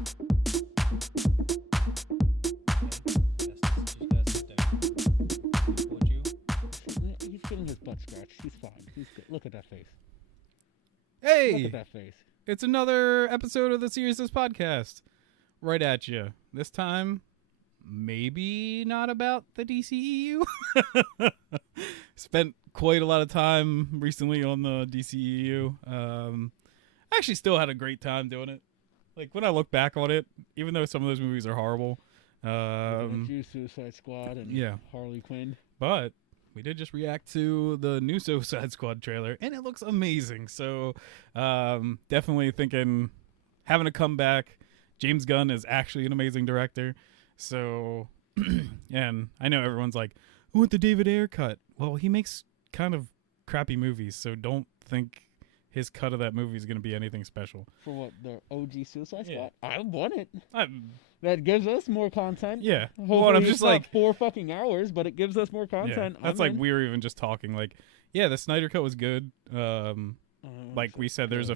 He's getting his butt scratched. He's fine. He's good. Look at that face. Hey! Look at that face. It's another episode of the Seriousness Podcast. Right at you. This time, maybe not about the DCEU. Spent quite a lot of time recently on the DCEU. I actually still had a great time doing it. Like, when I look back on it, even though some of those movies are horrible. Suicide Squad and Harley Quinn. But we did just react to the new Suicide Squad trailer, and it looks amazing. So, definitely thinking having a comeback. James Gunn is actually an amazing director. So, and I know everyone's like, I want the David Ayer cut. Well, he makes kind of crappy movies, so don't think his cut of that movie is going to be anything special. For what, the OG Suicide Squad? Yeah. I want it. That gives us more content. Yeah. Hopefully well, I'm it's just not like 4 fucking hours, but it gives us more content. Yeah, that's like we were even just talking. Like, yeah, the Snyder cut was good. Like we said, there's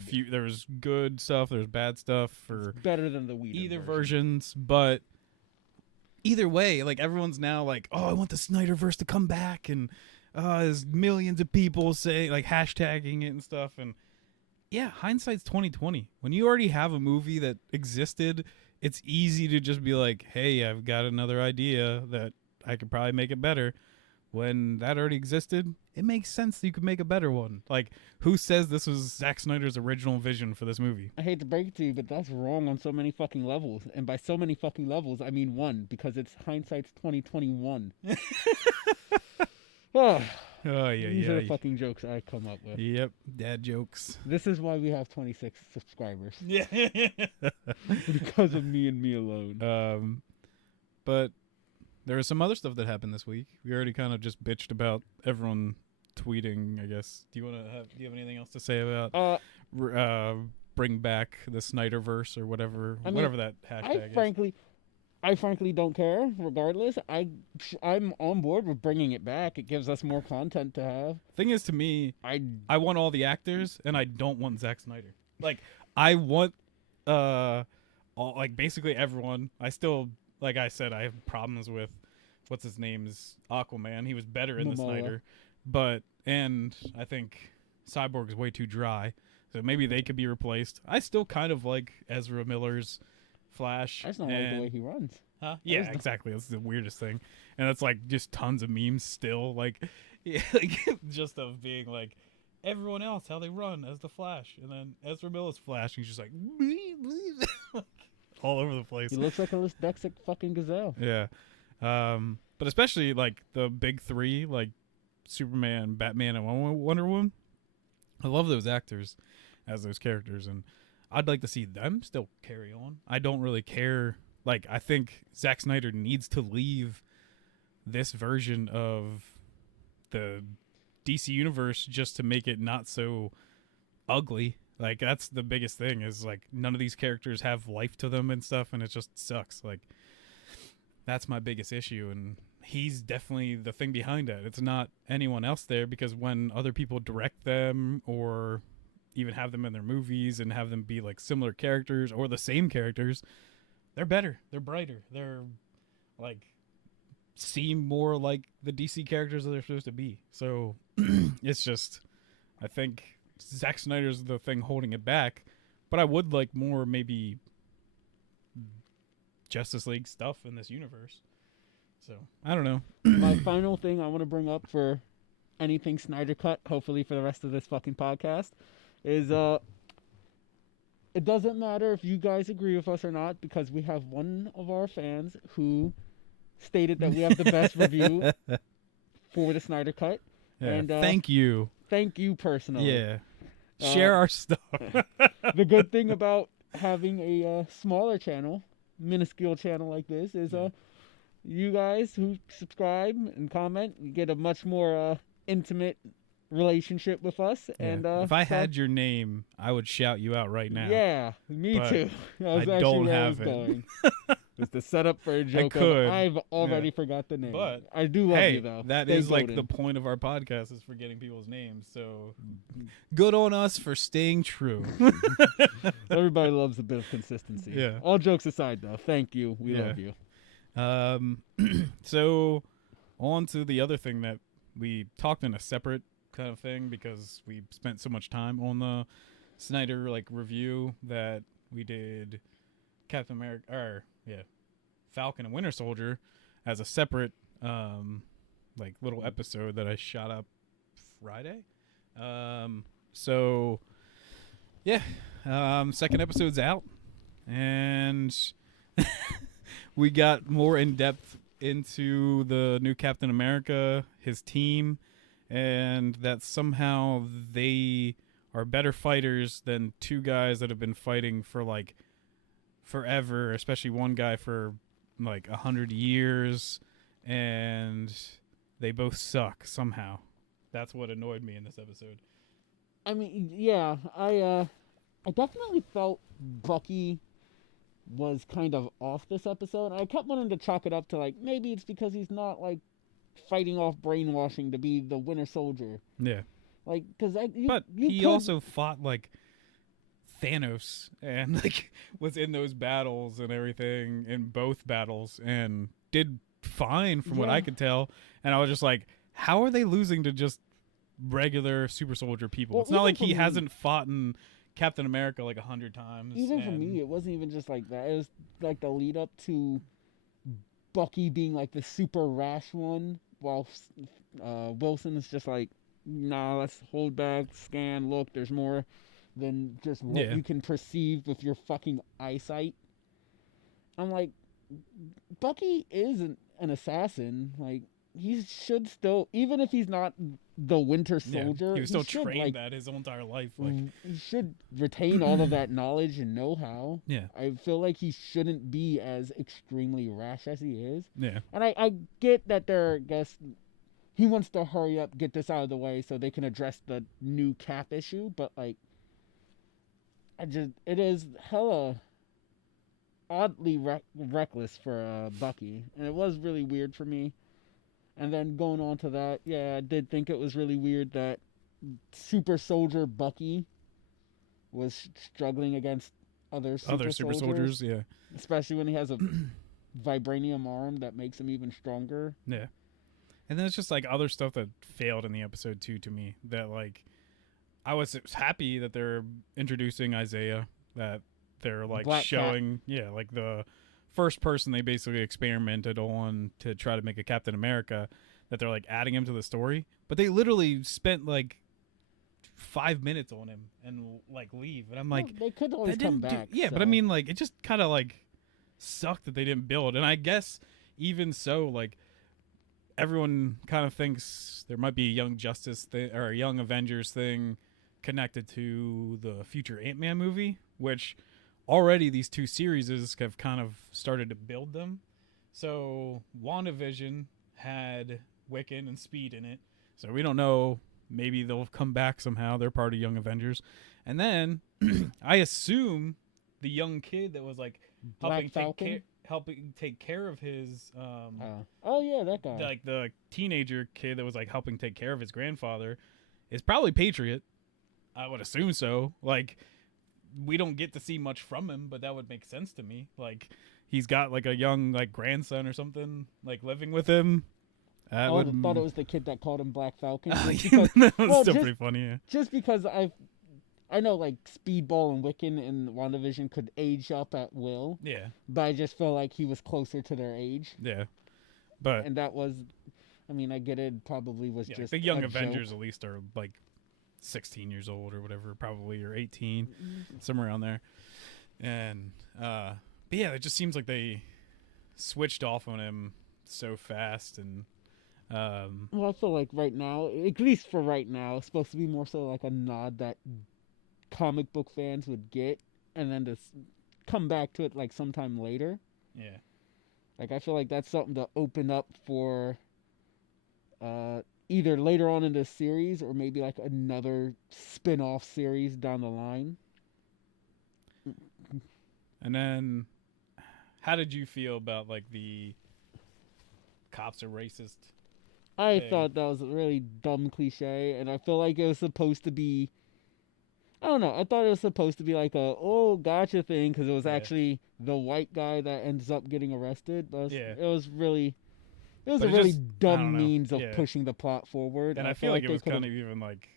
good stuff, there's bad stuff for it's better than the either versions, but either way, like everyone's now like, oh, I want the Snyderverse to come back, and there's millions of people say like hashtagging it and stuff, and yeah, hindsight's 20/20. When you already have a movie that existed, it's easy to just be like, hey, I've got another idea that I could probably make it better. When that already existed, it makes sense that you could make a better one. Like, who says this was Zack Snyder's original vision for this movie? I hate to break it to you, but that's wrong on so many fucking levels. And by so many fucking levels, I mean one, because it's hindsight's 2021. These are the fucking jokes I come up with. Yep, dad jokes. This is why we have 26 subscribers. Yeah. Because of me and me alone. But there was some other stuff that happened this week. We already kind of just bitched about everyone tweeting, I guess. Do you have anything else to say about bring back the Snyderverse or whatever that hashtag is? I frankly don't care. Regardless, I'm on board with bringing it back. It gives us more content to have. Thing is, to me, I want all the actors, and I don't want Zack Snyder. Like, I want basically everyone. I still, like I said, I have problems with what's his name's Aquaman. He was better in the Snyder, and I think Cyborg is way too dry. So maybe they could be replaced. I still kind of like Ezra Miller's Flash. I just don't like the way he runs. Huh? Yeah, exactly. That's the weirdest thing. And it's like just tons of memes still. Like, yeah, like just of being like everyone else, how they run as the Flash. And then Ezra Miller's Flash, and he's just like all over the place. He looks like a dyslexic fucking gazelle. Yeah. But especially like the big three, like Superman, Batman, and Wonder Woman. I love those actors as those characters, and I'd like to see them still carry on. I don't really care. Like, I think Zack Snyder needs to leave this version of the DC universe just to make it not so ugly. Like, that's the biggest thing is, like, none of these characters have life to them and stuff, and it just sucks. Like, that's my biggest issue, and he's definitely the thing behind it. It's not anyone else there, because when other people direct them or even have them in their movies and have them be like similar characters or the same characters, they're better, they're brighter, they're like seem more like the DC characters that they're supposed to be. So it's just, I think Zack Snyder's the thing holding it back, but I would like more maybe Justice League stuff in this universe. So I don't know. My final thing I want to bring up for anything Snyder cut, hopefully for the rest of this fucking podcast, is it doesn't matter if you guys agree with us or not, because we have one of our fans who stated that we have the best review for the Snyder cut. Yeah, and thank you personally. Yeah, share our stuff. The good thing about having a smaller channel, minuscule channel like this, is you guys who subscribe and comment, you get a much more intimate relationship with us. Yeah. And if I had your name, I would shout you out right now. Yeah, me too. I don't have it. It's the setup for a joke. could. I've already forgot the name. But I do love hey, you though. that Stay is like golden. the point of our podcast is forgetting people's names. So good on us for staying true. Everybody loves a bit of consistency. Yeah. All jokes aside, though, thank you. We love you. So on to the other thing that we talked in a separate kind of thing because we spent so much time on the Snyder review that we did Captain America Falcon and Winter Soldier as a separate little episode that I shot up Friday. Second episode's out and we got more in depth into the new Captain America, his team, and that somehow they are better fighters than two guys that have been fighting for forever, especially one guy for 100 years, and they both suck somehow. That's what annoyed me in this episode. I mean, yeah, I definitely felt Bucky was kind of off this episode. I kept wanting to chalk it up to maybe it's because he's not fighting off brainwashing to be the Winter Soldier. Yeah. Because he also fought Thanos and was in those battles and everything in both battles and did fine from what I could tell. And I was just like, how are they losing to just regular super soldier people? Well, it's not like he hasn't fought in Captain America 100 times. Even for me, it wasn't even just like that. It was the lead up to Bucky being the super rash one, while Wilson is just nah, let's hold back, scan, look, there's more than just what you can perceive with your fucking eyesight. I'm like, Bucky is an assassin. He should still, even if he's not the Winter Soldier, he was still trained that his whole entire life. He should retain all of that knowledge and know-how. Yeah. I feel like he shouldn't be as extremely rash as he is. Yeah. And I get that he wants to hurry up, get this out of the way so they can address the new Cap issue, but it is hella oddly reckless for Bucky, and it was really weird for me. And then going on to that, I did think it was really weird that Super Soldier Bucky was struggling against other super soldiers, yeah. Especially when he has a vibranium arm that makes him even stronger. Yeah. And then it's just other stuff that failed in the episode too to me. That I was happy that they're introducing Isaiah, that they're Black showing the first person they basically experimented on to try to make a Captain America, that they're adding him to the story. But they literally spent 5 minutes on him and leave. And I'm they could always come back. But I mean it just kind of sucked that they didn't build. And I guess even so everyone kind of thinks there might be a Young Justice thing or a Young Avengers thing connected to the future Ant-Man movie, which already these two series have kind of started to build them. So WandaVision had Wiccan and Speed in it. So we don't know. Maybe they'll come back somehow. They're part of Young Avengers. And then I assume the young kid that was helping take care of his that guy. The teenager kid that was helping take care of his grandfather is probably Patriot. I would assume so. We don't get to see much from him, but that would make sense to me. He's got a young grandson or something living with him. I thought it was the kid that called him Black Falcon. That was still pretty funny. Yeah. Just because I know Speedball and Wiccan and WandaVision could age up at will. Yeah. But I just felt like he was closer to their age. Yeah. And that was, I get it. Probably was just the Young a Avengers joke. At least are 16 years old or whatever, probably, or 18, somewhere around there. And but it just seems like they switched off on him so fast. And well, I feel like right now, at least for right now, it's supposed to be more so a nod that comic book fans would get, and then to come back to it sometime later. Yeah. I feel like that's something to open up for either later on in this series or maybe another spin-off series down the line. And then how did you feel about like the cops are racist? I thing? thought that was a really dumb cliche, and I feel like it was supposed to be. I don't know. I thought it was supposed to be like a oh gotcha thing because it was Yeah. actually the white guy that ends up getting arrested. But Yeah. it was really. It was But a it really just- I don't dumb know. means of Yeah. pushing the plot forward. And I feel like it they was could've- kind of even like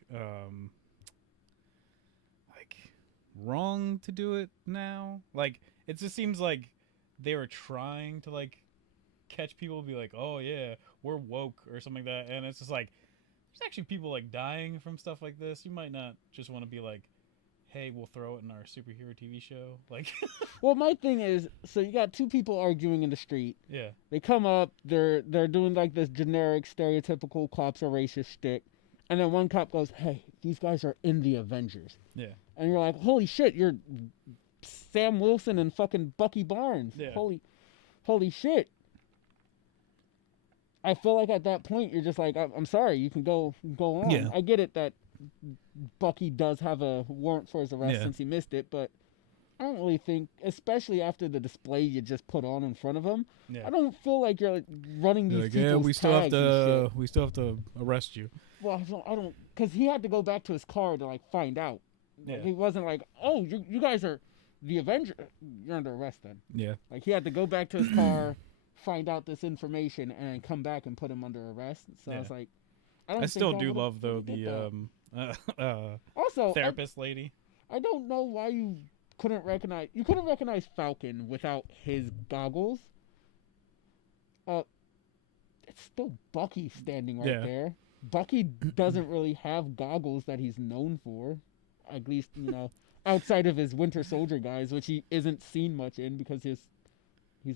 wrong to do it now. Like it just seems like they were trying to like catch people, be like, oh yeah, we're woke or something like that, and it's just like there's actually people like dying from stuff like this. You might not just want to be like, hey, we'll throw it in our superhero TV show. Like, Well, my thing is, so you got two people arguing in the street. yeah, They come up, they're doing like this generic, stereotypical cops are racist shtick, and then one cop goes, "Hey, these guys are in the Avengers," yeah, and you're like, "Holy shit, you're Sam Wilson and fucking Bucky Barnes! Yeah. Holy shit!" I feel like at that point you're just like, "I'm sorry, you can go on." Yeah. I get it that Bucky does have a warrant for his arrest Yeah. since he missed it, but I don't really think, especially after the display you just put on in front of him, yeah. I don't feel like you're like, running these Like, people's yeah, we still have tags and shit. to arrest you. Well, I don't, because he had to go back to his car to like find out. Like, Yeah. he wasn't like, oh, you guys are the Avenger. You're under arrest then. Yeah, Like he had to go back to his car, find out this information, and then come back and put him under arrest. So I was Yeah. like, I don't. I think still y'all do would've love though did that. the Also, therapist lady. I don't know why you couldn't recognize Falcon without his goggles. It's still Bucky standing right Yeah. there. Bucky doesn't really have goggles that he's known for, at least outside of his Winter Soldier guys, which he isn't seen much in because he's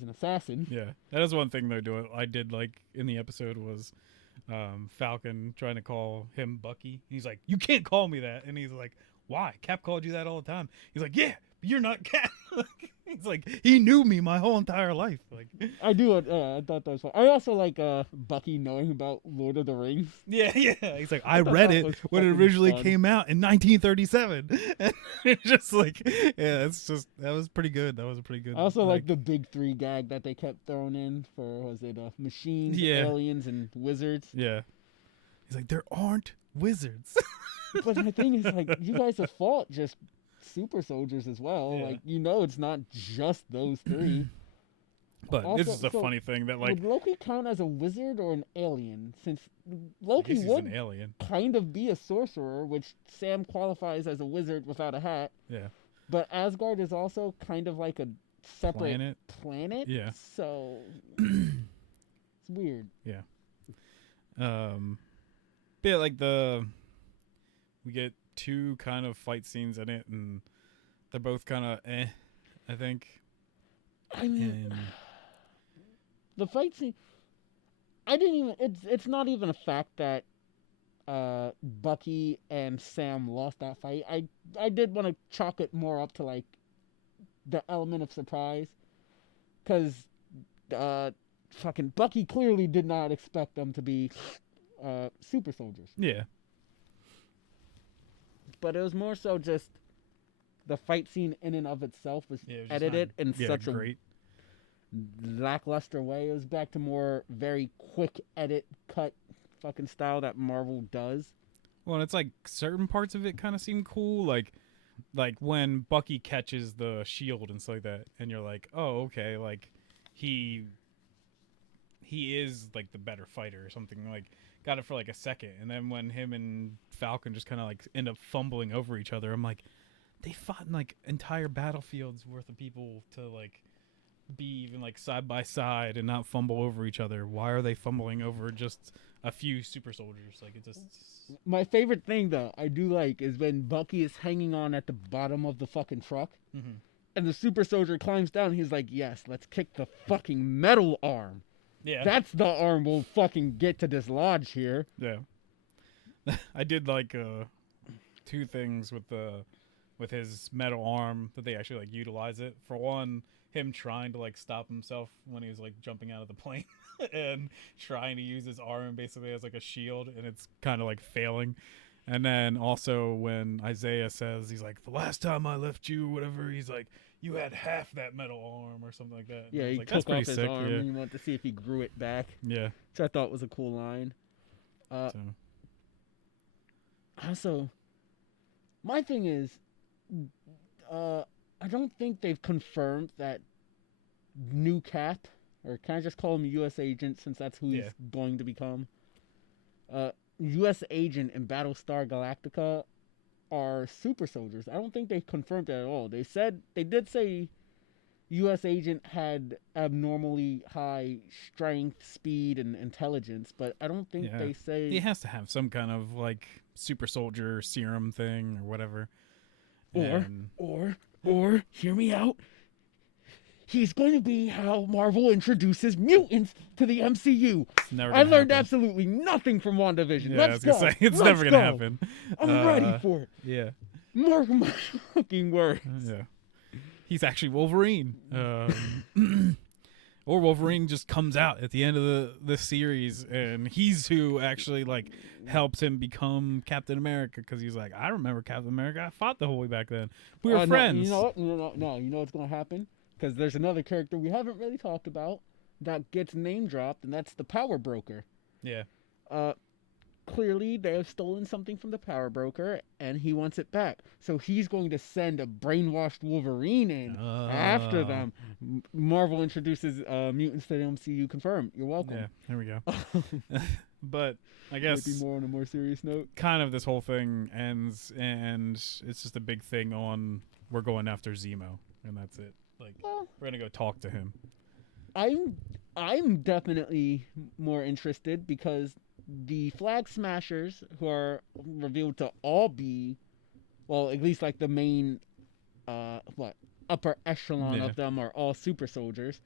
an assassin. Yeah, that is one thing though. I did like in the episode was Falcon trying to call him Bucky. He's like, "You can't call me that," and he's like, "Why? Cap called you that all the time." He's like, "Yeah, but you're not Cap." He's like, "He knew me my whole entire life." Like, I do. I thought that was fun. I also like Bucky knowing about Lord of the Rings. yeah. He's like, "I thought read that it was when it fucking originally fun. came out in 1937." And it's just like, yeah, it's just that was pretty good. That was a pretty good. I also like the big three gag that they kept throwing in for machines, Yeah. aliens, and wizards. Yeah. He's like, there aren't wizards. But the thing is, like, you guys have fought just super soldiers as well. Yeah. Like, it's not just those three. But Also, this is a so funny thing that like would Loki count as a wizard or an alien? Since Loki he's would an alien. kind of be a sorcerer, which Sam qualifies as a wizard without a hat. Yeah. But Asgard is also kind of like a separate planet. Yeah. So it's weird. But yeah, like we get two kind of fight scenes in it, and they're both kind of I think. I mean, And the fight scene. I didn't even. It's not even a fact that Bucky and Sam lost that fight. I did want to chalk it more up to like the element of surprise, because fucking Bucky clearly did not expect them to be super soldiers. yeah, But it was more so just the fight scene in and of itself was it was just edited not- in yeah, such great. a lackluster way. It was back to more very quick edit cut fucking style that Marvel does. Well, and it's like certain parts of it kind of seem cool, like when Bucky catches the shield and stuff like that, and you're like, oh, okay, like he is like the better fighter or something. Like got it for like a second, and then when him and Falcon just kind of like end up fumbling over each other, I'm like, they fought in like entire battlefields worth of people to like be even like side by side and not fumble over each other. Why are they fumbling over just a few super soldiers? Like it just. My favorite thing though, I do like, is when Bucky is hanging on at the bottom of the fucking truck, Mm-hmm. and the super soldier climbs down. He's like, "Yes, let's kick the fucking metal arm. Yeah. That's the arm we'll fucking get to dislodge here." Yeah. I did like two things with his metal arm that they actually like utilize it. For one, him trying to like stop himself when he was like jumping out of the plane and trying to use his arm basically as like a shield, and it's kind of like failing. And then also when Isaiah says, he's like, the last time I left you, whatever, he's like, you had half that metal arm or something like that. Yeah, he like, took off pretty his sick. arm Yeah. and he wanted to see if he grew it back, Yeah. which I thought was a cool line. So. Also, my thing is, I don't think they've confirmed that new Cap, or can I just call him U.S. Agent since that's who he's going to become? U.S. Agent and Battlestar Galactica are super soldiers. I don't think they confirmed that at all. They did say U.S. Agent had abnormally high strength, speed, and intelligence, but I don't think they say he has to have some kind of like super soldier serum thing or whatever. Or hear me out. He's going to be how Marvel introduces mutants to the MCU. I learned absolutely nothing from WandaVision. Yeah, Let's go. Say, it's never going to happen. I'm ready for it. Yeah. Mark my fucking words. Yeah. He's actually Wolverine. Or Wolverine just comes out at the end of the series, and he's who actually like helps him become Captain America, because he's like, I remember Captain America. I fought the whole way back then. We were friends. No, you know what? No, you know what's going to happen? Because there's another character we haven't really talked about that gets name dropped, and that's the Power Broker. Yeah. Clearly, they have stolen something from the Power Broker, and he wants it back. So he's going to send a brainwashed Wolverine in after them. Marvel introduces mutants to the MCU. Confirmed. You're welcome. Yeah, there we go. But I guess maybe more on a more serious note. Kind of this whole thing ends, and it's just a big thing on we're going after Zemo, and that's it. Like, we're gonna go talk to him. I'm definitely more interested because the Flag Smashers, who are revealed to all be, well, at least like the main, upper echelon of them are all super soldiers,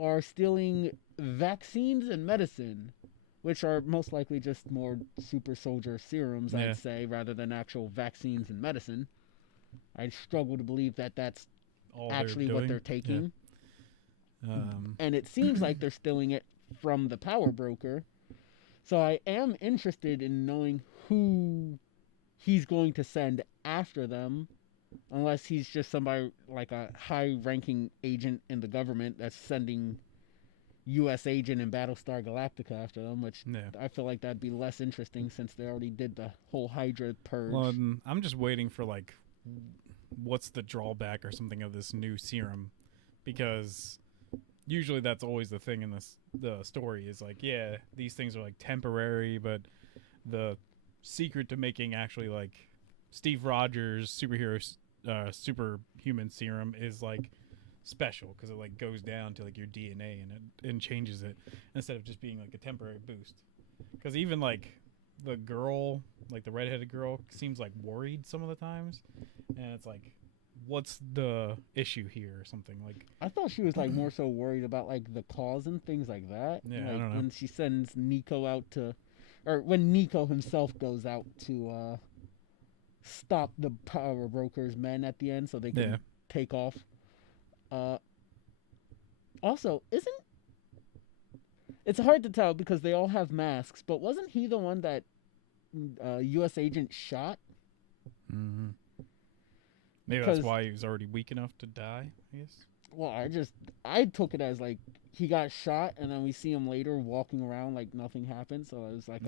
are stealing vaccines and medicine, which are most likely just more super soldier serums, I'd say, rather than actual vaccines and medicine. I struggle to believe that that's all actually what they're taking. And it seems like they're stealing it from the Power Broker. So I am interested in knowing who he's going to send after them, unless he's just somebody like a high-ranking agent in the government that's sending U.S. Agent and Battlestar Galactica after them, which I feel like that'd be less interesting since they already did the whole Hydra purge. Well, I'm just waiting for like what's the drawback or something of this new serum, because usually that's always the thing in the story is like, yeah, these things are like temporary, but the secret to making actually like Steve Rogers superhuman serum is like special, because it like goes down to like your DNA and changes it instead of just being like a temporary boost. Because even like the girl, like the redheaded girl, seems like worried some of the times, and it's like, what's the issue here or something? Like, I thought she was like more so worried about like the cause and things like that. Yeah, like, I don't know. when she sends Nico out to, or when Nico himself goes out to stop the Power Broker's men at the end so they can take off. Also, it's hard to tell because they all have masks, but wasn't he the one that U.S. Agent shot? Mm-hmm. Maybe that's why he was already weak enough to die, I guess. Well, I took it as like he got shot and then we see him later walking around like nothing happened. So it was like,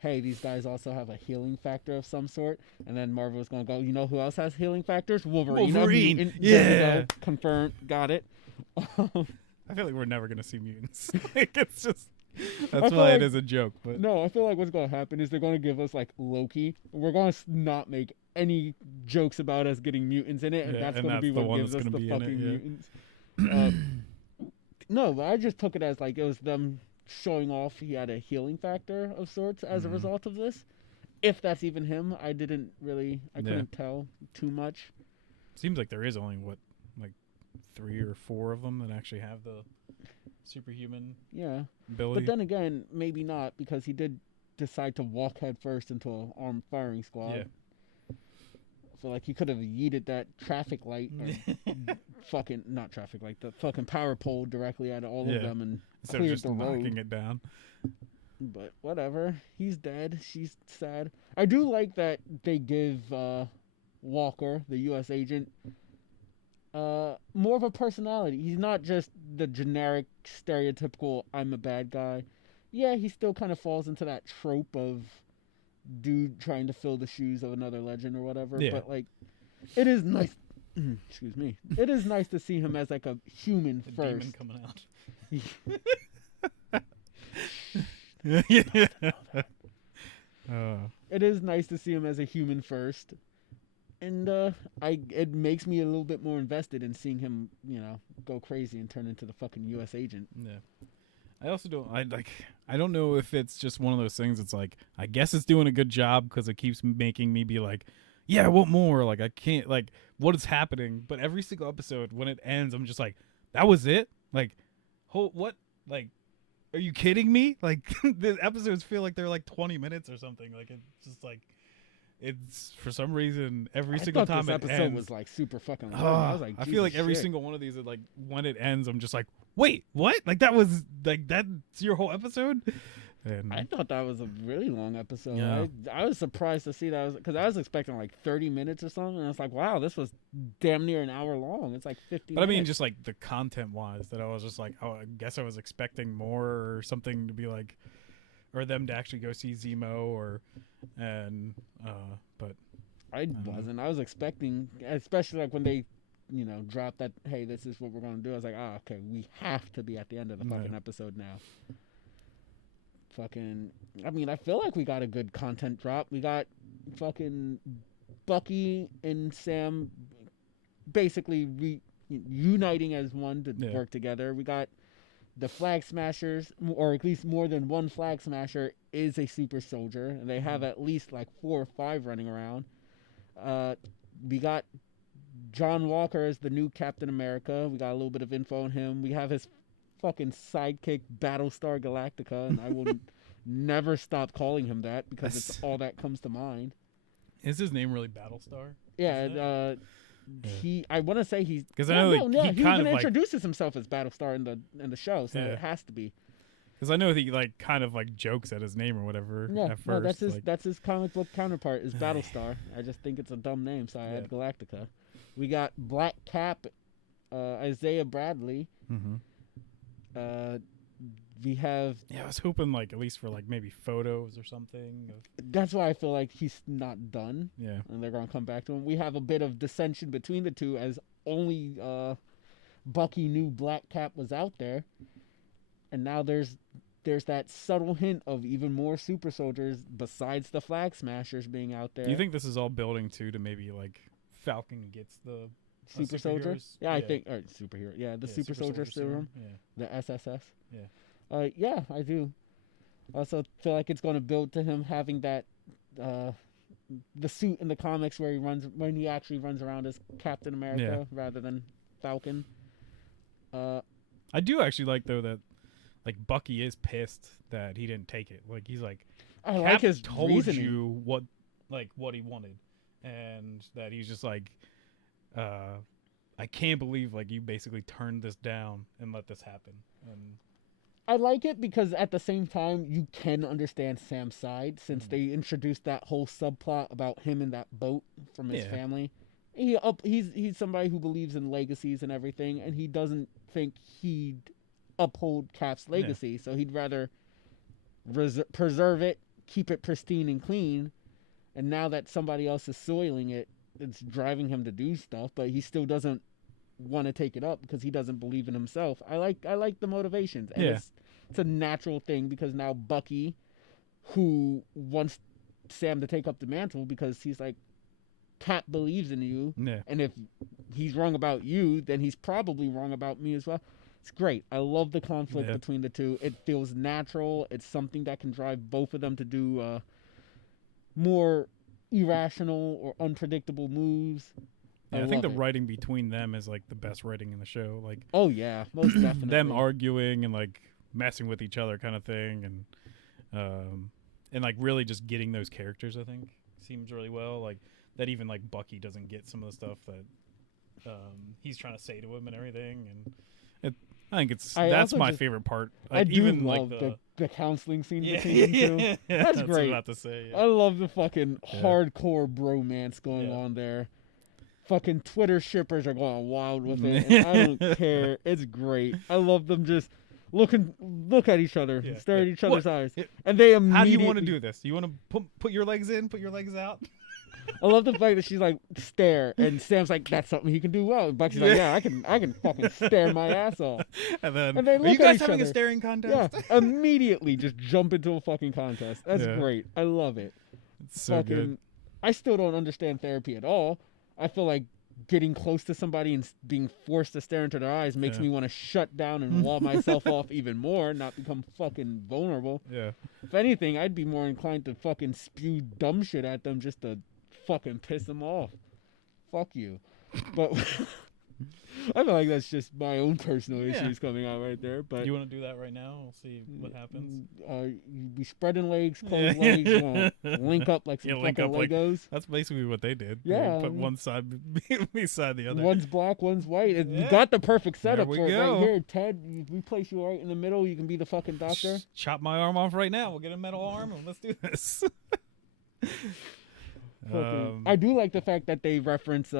hey, these guys also have a healing factor of some sort. And then Marvel was going to go, you know who else has healing factors? Wolverine. Yeah. Confirmed. Got it. I feel like we're never going to see mutants. Like, it's just... That's why it is a joke. But no, I feel like what's going to happen is they're going to give us like Loki. We're going to not make any jokes about us getting mutants in it, and that's going to be what gives us the fucking mutants. No, but I just took it as like it was them showing off he had a healing factor of sorts as a result of this. If that's even him, I couldn't tell too much. Seems like there is only like 3 or 4 of them that actually have the superhuman ability. But then again, maybe not, because he did decide to walk head first into an armed firing squad. Yeah. I feel like he could have yeeted that traffic light, not traffic light, the fucking power pole directly at all of them and instead cleared of just the road. knocking it down. But whatever, he's dead. She's sad. I do like that they give Walker, the U.S. agent, more of a personality. He's not just the generic, stereotypical "I'm a bad guy." Yeah, he still kind of falls into that trope of dude trying to fill the shoes of another legend or whatever. Yeah. But like, it is nice. Excuse me. It is nice to see him as like a human The first. demon coming out. Yeah. It is nice to see him as a human first, and it makes me a little bit more invested in seeing him, go crazy and turn into the fucking U.S. agent. Yeah. I also don't. I don't know if it's just one of those things. It's like, I guess it's doing a good job because it keeps making me be like, yeah, I want more. Like, I can't. Like, what is happening? But every single episode, when it ends, I'm just like, that was it. Like, what? Like, are you kidding me? Like, the episodes feel like they're like 20 minutes or something. Like, it's just like, it's for some reason every single time this it episode ends was like super fucking long. I was like, I feel like every shit. single one of these, like when it ends, I'm just like, wait, what? Like that was like that's your whole episode. And I thought that was a really long episode. Yeah. I was surprised to see that because I was expecting like 30 minutes or something, and I was like, wow, this was damn near an hour long. It's like 50. But I minutes. mean, just like the content wise, that I was just like, oh, I guess I was expecting more or something to be like, or them to actually go see Zemo but I wasn't. I was expecting, especially like when they, dropped that, hey, this is what we're going to do. I was like, oh, okay, we have to be at the end of the fucking episode now. Fucking, I mean, I feel like we got a good content drop. We got fucking Bucky and Sam basically uniting as one to work together. We got the Flag Smashers, or at least more than one Flag Smasher is a super soldier. And they have at least like 4 or 5 running around. We got John Walker as the new Captain America. We got a little bit of info on him. We have his fucking sidekick Battlestar Galactica, and I will never stop calling him that because it's all that comes to mind. Is his name really Battlestar? Yeah, I want to say he's because I know he even kind of introduces himself as Battlestar in the show, so it has to be. Because I know he like kind of like jokes at his name or whatever. Yeah, at first. No, that's his like, that's his comic book counterpart is Battlestar. I just think it's a dumb name, so I had Galactica. We got Black Cap, Isaiah Bradley. Mm-hmm. We have. Yeah, I was hoping like at least for like maybe photos or something. That's why I feel like he's not done. Yeah, and they're gonna come back to him. We have a bit of dissension between the two, as only Bucky knew Black Cap was out there, and now there's that subtle hint of even more super soldiers besides the Flag Smashers being out there. Do you think this is all building to maybe like Falcon gets the super soldier? Yeah, I think superhero. Yeah, the super soldier serum. Yeah. The SSS. Yeah. Yeah, I do. I also feel like it's going to build to him having that the suit in the comics where he actually runs around as Captain America rather than Falcon. I do actually like though that like Bucky is pissed that he didn't take it. Like he's like, I like his told reasoning. you what he wanted, and that he's just like, I can't believe like you basically turned this down and let this happen. And I like it because at the same time you can understand Sam's side since they introduced that whole subplot about him in that boat from his family. He's somebody who believes in legacies and everything, and he doesn't think he'd uphold Cap's legacy, so he'd rather preserve it, keep it pristine and clean. And now that somebody else is soiling it, it's driving him to do stuff, but he still doesn't want to take it up because he doesn't believe in himself. I like the motivations, and it's a natural thing because now Bucky, who wants Sam to take up the mantle because he's like, Cap believes in you, and if he's wrong about you, then he's probably wrong about me as well. It's great. I love the conflict between the two. It feels natural. It's something that can drive both of them to do more irrational or unpredictable moves. I think the writing between them is like the best writing in the show. Like, oh yeah, most definitely. Them arguing and like messing with each other, kind of thing, and like really just getting those characters. I think seems really well. Like that even like Bucky doesn't get some of the stuff that he's trying to say to him and everything, and I think that's my favorite part. I do even love like the counseling scene between them two. That's great. What I'm about to say. I love the fucking hardcore bromance going on there. fucking Twitter shippers are going wild with it, and I don't care. It's great. I love them just look at each other, stare at each other's eyes, and they immediately. How do you want to do this? You want to put your legs in, put your legs out? I love the fact that she's like stare, and Sam's like, that's something he can do well. And Bucky's like, yeah, I can fucking stare my ass off. And then they look are you guys at each having other. a staring contest? Yeah, immediately just jump into a fucking contest. That's great. I love it. It's so good. I still don't understand therapy at all. I feel like getting close to somebody and being forced to stare into their eyes makes me want to shut down and wall myself off even more, not become fucking vulnerable. Yeah. If anything, I'd be more inclined to fucking spew dumb shit at them just to fucking piss them off. Fuck you. But I feel like that's just my own personal issues coming out right there. But you want to do that right now? We'll see what happens. You be spreading legs, closed legs, you want to link up like some fucking Legos. Like, that's basically what they did. Yeah. They put one side beside the other. One's black, one's white. You got the perfect setup for it go. right here, Ted. We place you right in the middle. You can be the fucking doctor. Chop my arm off right now. We'll get a metal arm and let's do this. I do like the fact that they reference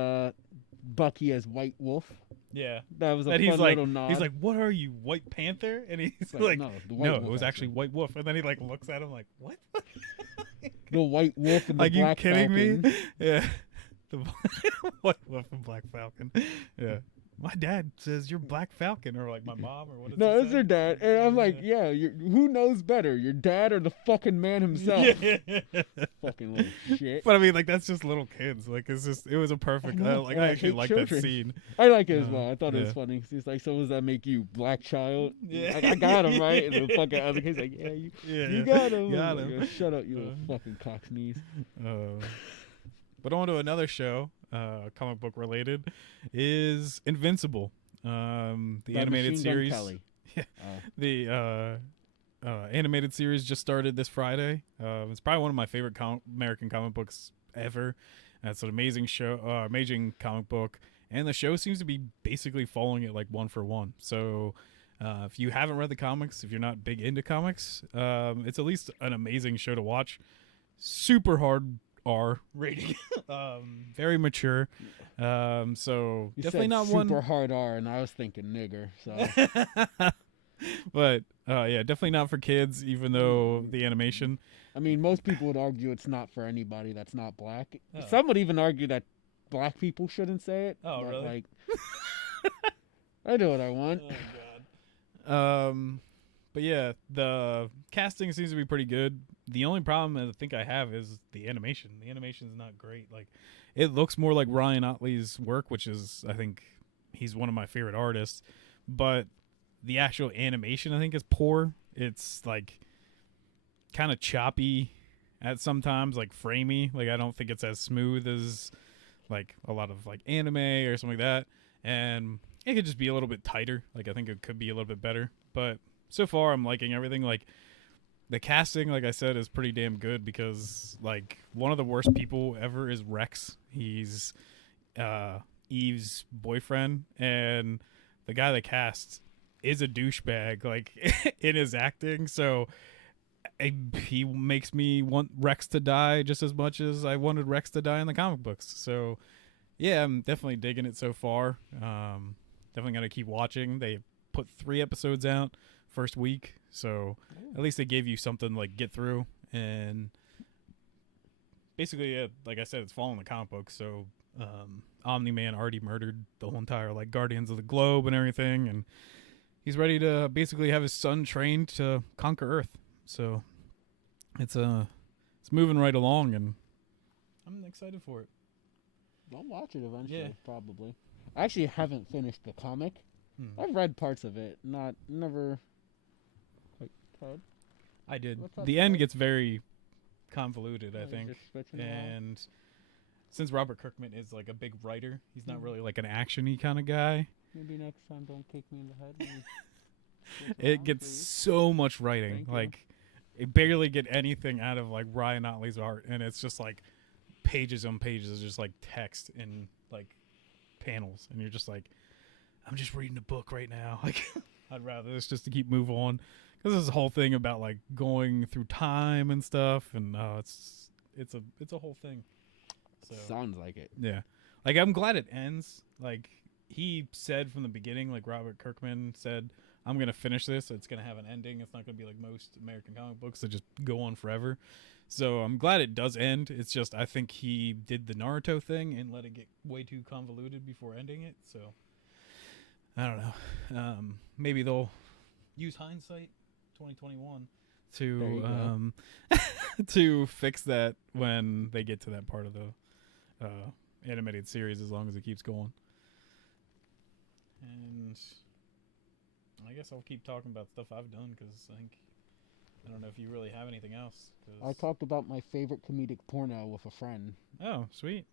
Bucky as White Wolf. Yeah, that was a fun little nod. He's like, "What are you, White Panther?" And he's like, "No, it was actually White Wolf." And then he like looks at him like, "What?" The White Wolf and the Black Falcon. Are you kidding me? Yeah, the White Wolf and Black Falcon. Yeah. My dad says you're Black Falcon, or like my mom, or what? No, it's her dad, and I'm like, who knows better, your dad or the fucking man himself? Fucking little shit. But I mean, like that's just little kids. Like it was a perfect. I actually like that scene. I like it as well. I thought it was funny. He's like, so does that make you black child? Yeah, like, I got him right, and the fucking other kid's like, you got him. Got him. Like, shut up, you little fucking cocksneeze. But on to another show, comic book related, is Invincible, the animated series. Yeah, the animated series just started this Friday. It's probably one of my favorite American comic books ever. It's an amazing show, amazing comic book, and the show seems to be basically following it like one for one. So if you haven't read the comics, if you're not big into comics, it's at least an amazing show to watch. Super hard R rating, very mature. So you definitely said not super one super hard R, and I was thinking nigger. So, but yeah, definitely not for kids. Even though the animation, I mean, most people would argue it's not for anybody that's not black. Some would even argue that black people shouldn't say it. Oh, really? Like, I do what I want. Oh god. But yeah, the casting seems to be pretty good. The only problem I think I have is the animation. The animation is not great. Like, it looks more like Ryan Otley's work, which is, I think, he's one of my favorite artists. But the actual animation, I think, is poor. It's like kind of choppy at sometimes, like framey. Like, I don't think it's as smooth as like a lot of like anime or something like that. And it could just be a little bit tighter. Like, I think it could be a little bit better. But so far, I'm liking everything. Like, the casting, like I said, is pretty damn good because, like, one of the worst people ever is Rex. He's Eve's boyfriend, and the guy that cast is a douchebag, like, in his acting. So he makes me want Rex to die just as much as I wanted Rex to die in the comic books. So, yeah, I'm definitely digging it so far. Definitely going to keep watching. They put 3 episodes out first week, so at least they gave you something like get through. And basically, like I said, it's following the comic book. So Omni-Man already murdered the whole entire like Guardians of the Globe and everything, and he's ready to basically have his son trained to conquer Earth. So it's moving right along, and I'm excited for it. I'll watch it eventually, probably. I actually haven't finished the comic. I've read parts of it, never. Like, Todd? I did. The end gets very convoluted, I think. And since Robert Kirkman is like a big writer, he's not really like an action-y kind of guy. Maybe next time don't kick me in the head. It gets so much writing. Like, it barely get anything out of like Ryan Otley's art, and it's just like pages on pages, just like text and like panels, and you're just like, I'm just reading a book right now. Like, I'd rather this just to keep move on, because this whole thing about like going through time and stuff, and it's a whole thing. So, sounds like it. Yeah, Like, I'm glad it ends. Like, he said from the beginning, like Robert Kirkman said, I'm going to finish this. It's going to have an ending. It's not going to be like most American comic books that just go on forever. So I'm glad it does end. It's just I think he did the Naruto thing and let it get way too convoluted before ending it. So I don't know. Maybe they'll use hindsight 2021 to to fix that when they get to that part of the animated series, as long as it keeps going. And I guess I'll keep talking about stuff I've done, because I don't know if you really have anything else. I talked about my favorite comedic porno with a friend. Oh, sweet.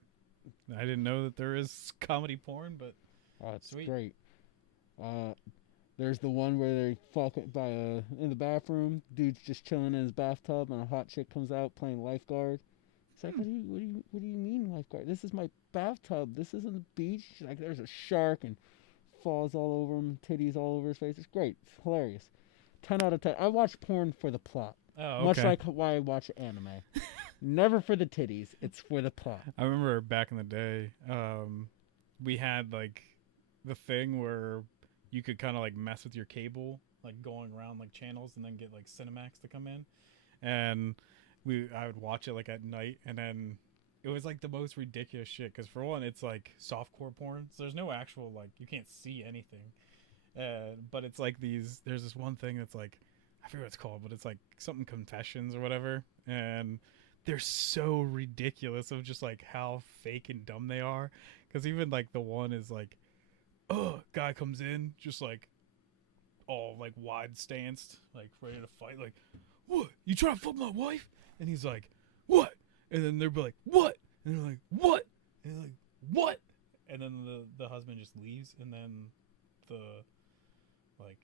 I didn't know that there is comedy porn, but it's sweet. Great. There's the one where they fuck in the bathroom. Dude's just chilling in his bathtub, and a hot chick comes out playing lifeguard. It's like, what do you mean lifeguard? This is my bathtub. This isn't the beach. Like, there's a shark and falls all over him, titties all over his face. It's great. It's hilarious. 10 out of 10. I watch porn for the plot. Oh, okay. Much like why I watch anime. Never for the titties. It's for the plot. I remember back in the day, we had like the thing where you could kind of like mess with your cable, like going around like channels, and then get like Cinemax to come in, and I would watch it like at night, and then it was like the most ridiculous shit. Because for one, it's like softcore porn, so there's no actual, like, you can't see anything. But it's like there's this one thing that's like, I forget what it's called, but it's like something confessions or whatever, and they're so ridiculous of just like how fake and dumb they are. Because even like the one is like, oh, guy comes in just like all like wide stanced, like ready to fight, like, what, you trying to fuck my wife? And he's like, what? And then they'll be like, what? And they're like, what? And they're like, what? And then the husband just leaves, and then the like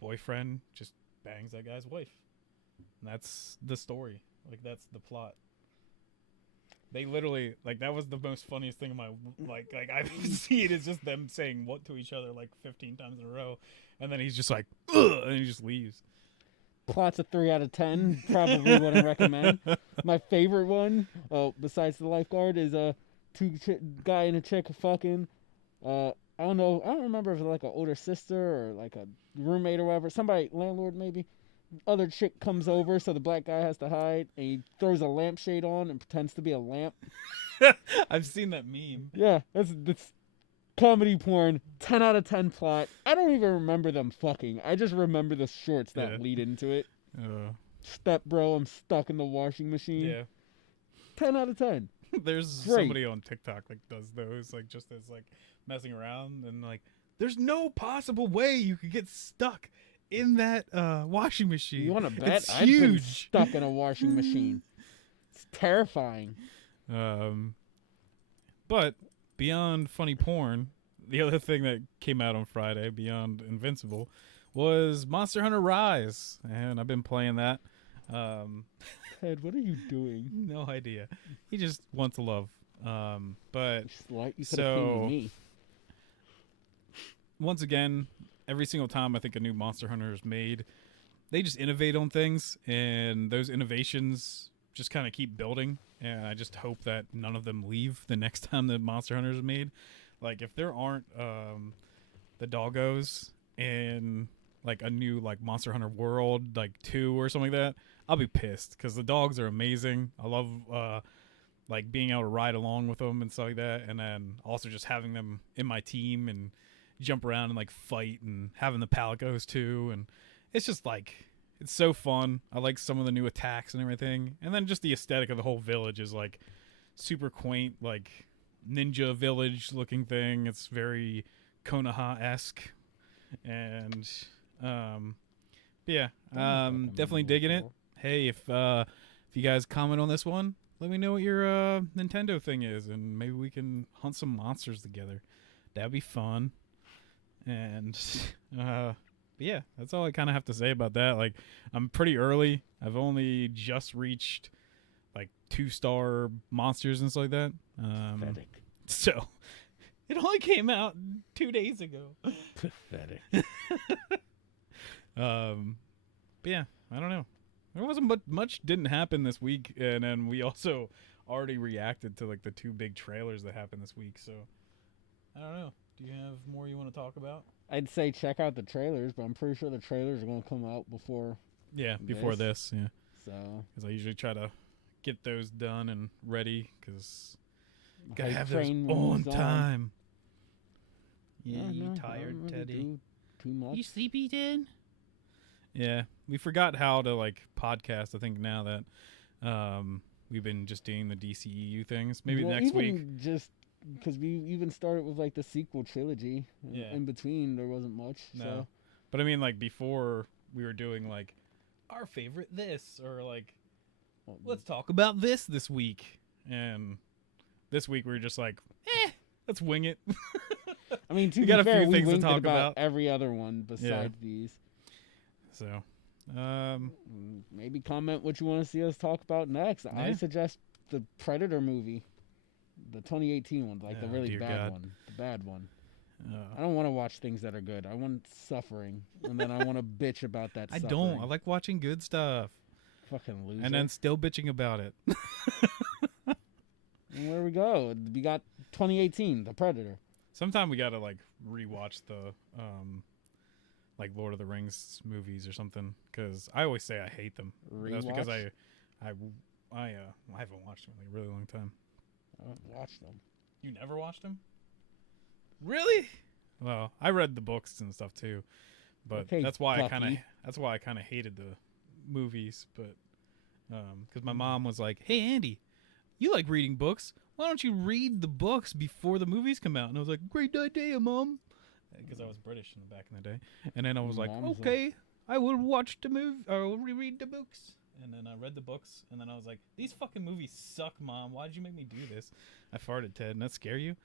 boyfriend just bangs that guy's wife. And that's the story. Like, that's the plot. They literally, like, that was the most funniest thing in my, like I've seen, is just them saying what to each other like 15 times in a row. And then he's just like, ugh, and he just leaves. Plot's a 3 out of 10. Probably wouldn't recommend. My favorite one, besides the lifeguard, is guy and a chick fucking. I don't know. I don't remember if it's like an older sister or like a roommate or whatever. Somebody, landlord maybe. Other chick comes over, so the black guy has to hide, and he throws a lampshade on and pretends to be a lamp. I've seen that meme. Yeah, that's comedy porn. 10 out of 10 plot. I don't even remember them fucking. I just remember the shorts that lead into it. Step bro, I'm stuck in the washing machine. Yeah. 10 out of 10. There's Great. Somebody on TikTok like does those, like, just as like messing around, and like, there's no possible way you could get stuck in that washing machine. You want to bet? It's I've huge. been stuck in a washing machine. It's terrifying. But beyond funny porn, the other thing that came out on Friday, beyond Invincible, was Monster Hunter Rise, and I've been playing that. Ted, what are you doing? No idea. He just wants to love. But you could have came to me. Once again, every single time I think a new Monster Hunter is made, they just innovate on things, and those innovations just kind of keep building. And I just hope that none of them leave the next time the Monster Hunter is made. Like, if there aren't the doggos in like a new like Monster Hunter World like 2 or something like that, I'll be pissed, because the dogs are amazing. I love like being able to ride along with them and stuff like that, and then also just having them in my team and jump around and like fight, and having the palicos too, and it's just like, it's so fun. I like some of the new attacks and everything, and then just the aesthetic of the whole village is like super quaint, like ninja village looking thing. It's very Konoha-esque, and definitely digging it. Hey, if you guys comment on this one, let me know what your Nintendo thing is, and maybe we can hunt some monsters together. That'd be fun. And yeah, that's all I kind of have to say about that. Like, I'm pretty early. I've only just reached like 2-star monsters and stuff like that. Pathetic. So it only came out 2 days ago. Pathetic. But yeah, I don't know. There wasn't much didn't happen this week, and then we also already reacted to like the 2 big trailers that happened this week. So I don't know. Do you have more you want to talk about? I'd say check out the trailers, but I'm pretty sure the trailers are going to come out before. Yeah, before this. Yeah. So. Because I usually try to get those done and ready because gotta Hype have those train on moves time. Yeah, Yeah, you no, I tired, don't really Teddy? do too much. You sleepy, Ted? Yeah, we forgot how to like podcast. I think now that we've been just doing the DCEU things. Maybe Well, next week. even just because we even started with like the sequel trilogy. Yeah. In between, there wasn't much. No, So. but I mean, like before we were doing like our favorite this or like let's talk about this week, and this week we were just like, let's wing it. I mean, to We be got a fair, few we things to winged it talk about about. every other one besides these. So, Maybe comment what you want to see us talk about next. I Yeah. suggest the Predator movie, the 2018 one, like the Oh, really dear bad God. one, the bad one. I don't want to watch things that are good. I want suffering, and then I want to bitch about that. I suffering. don't. I like watching good stuff, Fucking loser. and then still bitching about it. And where we go? We got 2018, the Predator. Sometime we gotta like rewatch the like Lord of the Rings movies or something, because I always say I hate them. That's because Rewatch? I haven't watched them in a really long time. I haven't watched them. You never watched them? Really? Well, I read the books and stuff too, but Okay, that's why Bucky. I kind of hated the movies. But because my mom was like, "Hey Andy, you like reading books? Why don't you read the books before the movies come out?" And I was like, "Great idea, Mom," because I was British back in the day. And then I was like, Mom's "Okay, I will watch the movie or will reread the books." And then I read the books, and then I was like, "These fucking movies suck, Mom. Why did you make me do this?" I farted, Ted. Didn't that scare you?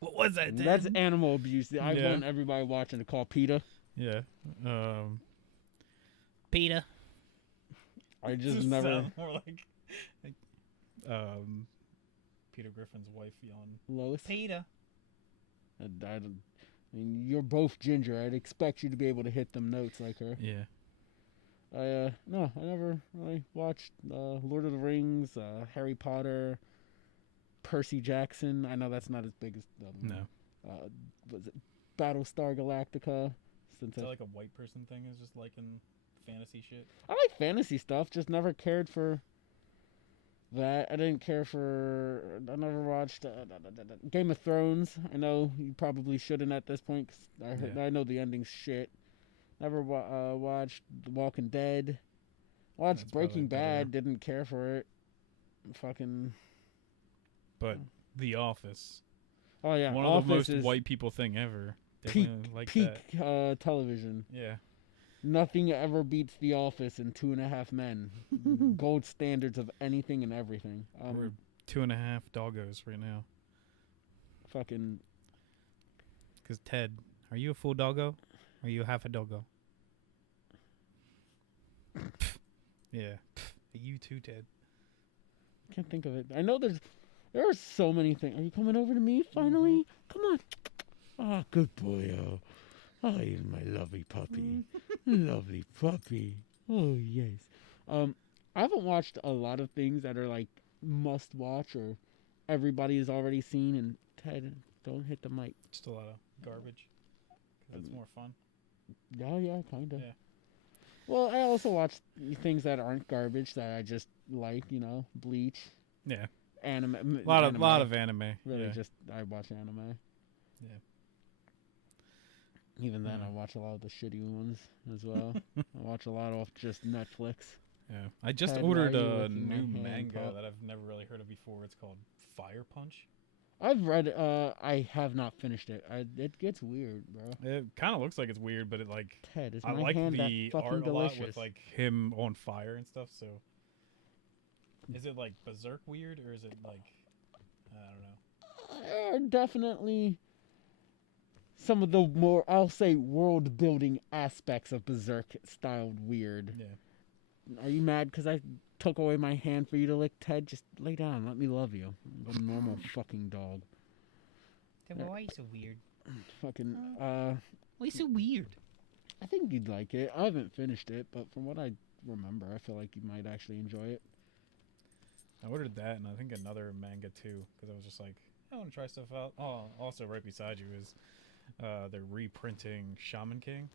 What was that, Ted? That's animal abuse. I Yeah. want everybody watching to call PETA. Yeah. PETA. I just This never. sound more like Peter Griffin's wife yawn. Lois. PETA. I mean, you're both ginger. I'd expect you to be able to hit them notes like her. Yeah. No, I never really watched Lord of the Rings, Harry Potter, Percy Jackson. I know that's not as big as No. was it Battlestar Galactica? Is that like a white person thing? Is just liking fantasy shit? I like fantasy stuff, just never cared for that. I didn't care for. I never watched Game of Thrones. I know you probably shouldn't at this point, 'cause I know the ending's shit. Never watched The Walking Dead. Watched That's probably Breaking better. Bad. Didn't care for it. Fucking. But The Office. Oh yeah, One Office of the most is white people thing ever. peak Definitely like peak that. television. Yeah. Nothing ever beats The Office and 2.5 Men. Gold standards of anything and everything. We're 2.5 doggos right now. Fucking. Because Ted, are you a full doggo? Or are you half a doggo? Yeah. You too, Ted. Can't think of it. I know there are so many things. Are you coming over to me finally? Come on. Ah, good boy. Oh, he's my lovely puppy. Lovely puppy. Oh yes. I haven't watched a lot of things that are like must watch or everybody has already seen. And Ted, don't hit the mic. Just a lot of garbage. Because it's more fun. Yeah, kind of. Yeah. Well, I also watch things that aren't garbage that I just like. Bleach, Yeah. anime. A lot of anime. Really, Yeah. just I watch anime. Yeah. Even then, Yeah. I watch a lot of the shitty ones as well. I watch a lot off just Netflix. Yeah. I just Ted, ordered why are you a licking my new hand, manga pup? that I've never really heard of before. It's called Fire Punch. I've read. I have not finished it. It gets weird, bro. It kind of looks like it's weird, but it like Ted, is I my like hand the that fucking art delicious? a lot with like him on fire and stuff. So, is it like Berserk weird or is it like I don't know? There are definitely some of the more, I'll say, world building aspects of Berserk styled weird. Yeah. Are you mad because I took away my hand for you to lick, Ted? Just lay down. Let me love you. I'm a normal fucking dog. Why are you so weird? Fucking, Why are you so weird? I think you'd like it. I haven't finished it, but from what I remember, I feel like you might actually enjoy it. I ordered that, and I think another manga too, because I was just like, I want to try stuff out. Oh, also right beside you is they're reprinting Shaman King.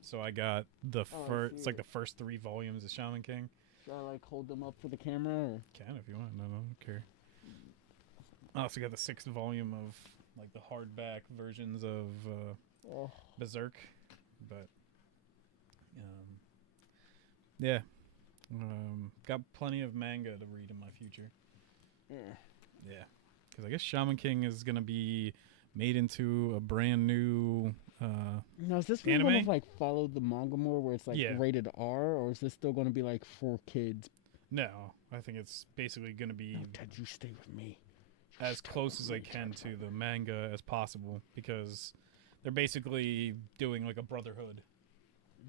So I got the first, it's like the first 3 volumes of Shaman King. Should I like hold them up for the camera? Or? Can if you want. No, I don't care. I also got the 6th volume of like the hardback versions of Berserk, but yeah, got plenty of manga to read in my future. Yeah, because I guess Shaman King is gonna be made into a brand new now, is this one anime? going to like follow the manga more, where it's like rated R, or is this still going to be like for kids? No, I think it's basically gonna be. No, Ted, you stay with me. As close as I can to the manga as possible, because they're basically doing like a Brotherhood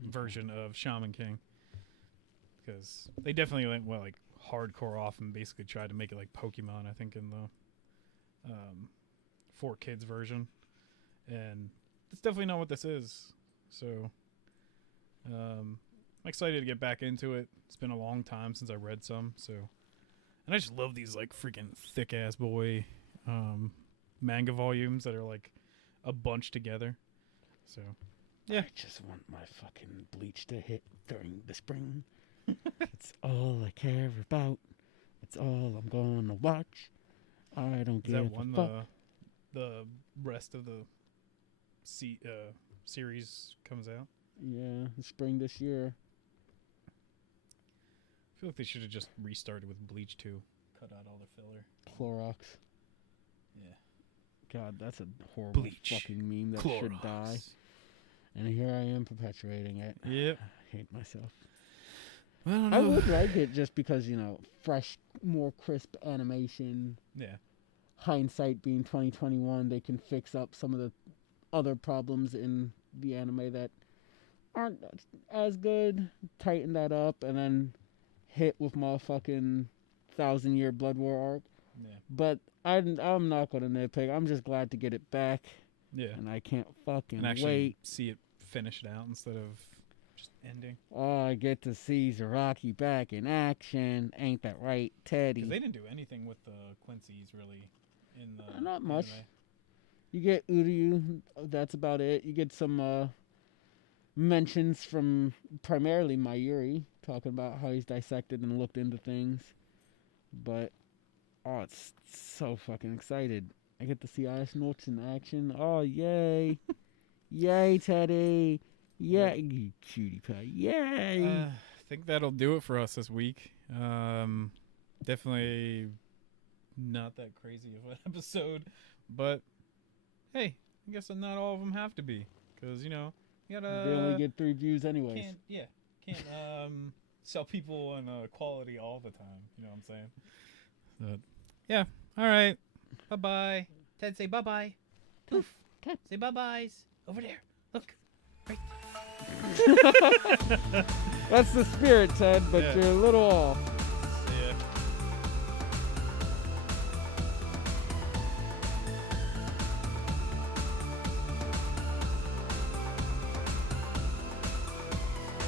version of Shaman King. Because they definitely went like hardcore off and basically tried to make it like Pokemon, I think, in the for kids version, and it's definitely not what this is. So I'm excited to get back into it. It's been a long time since I read some, so. And I just love these like freaking thick ass boy manga volumes that are like a bunch together. So yeah, I just want my fucking Bleach to hit during the spring. It's all I care about. It's all I'm gonna watch. I don't give a fuck. The rest of the series comes out. Yeah, spring this year. I feel like they should have just restarted with Bleach 2. Cut out all the filler. Clorox. Yeah. God, that's a horrible Bleach. fucking meme that Clorox. should die. And here I am perpetuating it. Yep. I hate myself. I don't know. I would like it just because, you know, fresh, more crisp animation. Yeah. Hindsight being 2021, they can fix up some of the other problems in the anime that aren't as good. Tighten that up and then hit with motherfucking 1,000-year Blood War arc. Yeah. But I'm not gonna nitpick. I'm just glad to get it back. Yeah. And I can't fucking And actually wait. see it finished out instead of just ending. Oh, I get to see Zaraki back in action. Ain't that right, Teddy? Because they didn't do anything with the Quincy's really in the not much. anime. You get Uryu. That's about it. You get some mentions from primarily Mayuri, talking about how he's dissected and looked into things. But, oh, it's so fucking excited. I get to see Ice Notes in action. Oh, yay. Yay, Teddy. Yay, you cutie pie. Yay. I think that'll do it for us this week. Definitely not that crazy of an episode. But, hey, I guess not all of them have to be. Because, you know, you gotta... They only get 3 views anyways. Can't sell people on quality all the time. You know what I'm saying? But, yeah. All right. Bye-bye. Ted, say bye-bye. Poof. Ted. Say bye-byes. Over there. Look. Right. That's the spirit, Ted, but you're a little off.